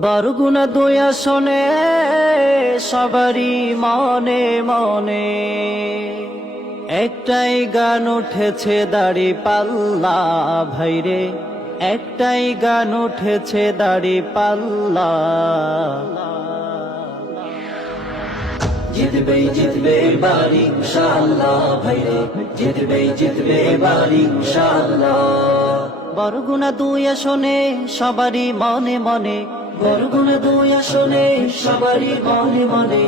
বরগুনা দুই আসনে সবারই মনে মনে একটাই গান উঠেছে দাড়ি পাল্লা ভাইরে, একটাই গান উঠেছে দাড়ি পাল্লা। জিতবেই জিতবে এবার ইনশাআল্লাহ ভাইরে, জিতবেই জিতবে এবার ইনশাআল্লাহ। বরগুনা দুই আসনে সবারই মনে মনে, বরগুনা দুই আসনে সবারই মনে মনে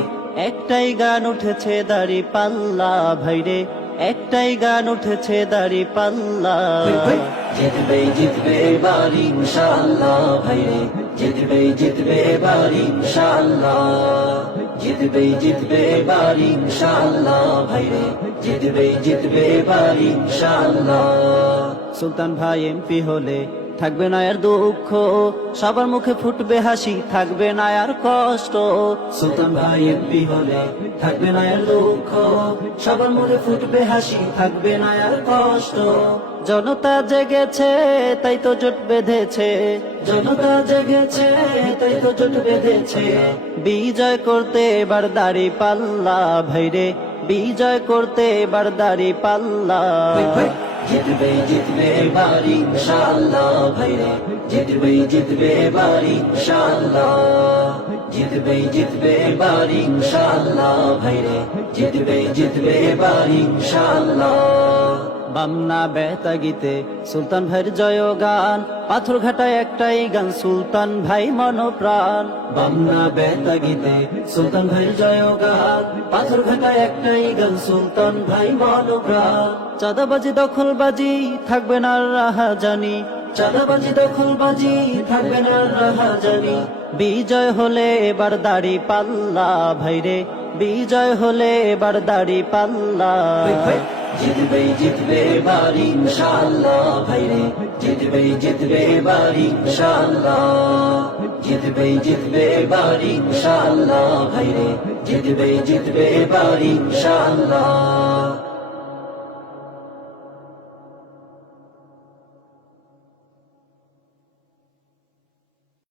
একটাই গান উঠেছে দাড়ি পাল্লা ভাইরে, একটাই গান উঠেছে দাড়ি পাল্লা। জিতবেই জিতবে এবার ইনশাআল্লাহ ভাইরে, জিতবেই জিতবে এবার ইনশাআল্লাহ। জিতবেই জিতবে এবার ইনশাআল্লাহ ভাইরে, জিতবেই জিতবে এবার ইনশাআল্লাহ। সুলতান ভাই এমপি হলে থাকবে না আর দুঃখ, সবার মুখে ফুটবে হাসি, থাকবে না আর কষ্ট। সুলতান ভাই এমপি হলে থাকবে না আর দুঃখ, সবার মুখে ফুটবে হাসি, থাকবে না আর কষ্ট। জনতা জেগেছে তাই তো জোট বেঁধেছে, জনতা জেগেছে তাই তো জোট বেঁধেছে। বিজয় করতে এবার দাড়ি পাল্লা ভাইরে, বিজয় করতে এবার দাড়ি পাল্লা। জিতবেই জিতবে এবার ইনশাআল্লাহ ভাইরে, জিতবেই জিতবে এবার ইনশাআল্লাহ। জিতবেই জিতবে এবার ইনশাআল্লাহ ভাইরে, জিতবেই জিতবে এবার ইনশাআল্লাহ। বামনা বেতাগিতে সুলতান ভাইয়ের জয় গান, পাথর ঘাটায় একটাই গান সুলতান ভাই মনপ্রাণ। বামনা বেতাগিতে সুলতান ভাইয়ের জয় গান, পাথর ঘাটায় একটাই গান সুলতান ভাই মনপ্রাণ। চাঁদাবাজি দখলবাজি থাকবে না রাহা জানি, চাঁদাবাজি দখলবাজি থাকবে না রাহা জানি। বিজয় হলে এবার দাড়ি পাল্লা ভাইরে, বিজয় হলে এবার দাড়ি পাল্লা। জিতবেই জিতবে এবার ইনশাআল্লাহ ভাইরে, জিতবেই জিতবে এবার ইনশাআল্লাহ। জিতবেই জিতবে এবার ইনশাআল্লাহ ভাইরে, জিতবেই জিতবে এবার ইনশাআল্লাহ।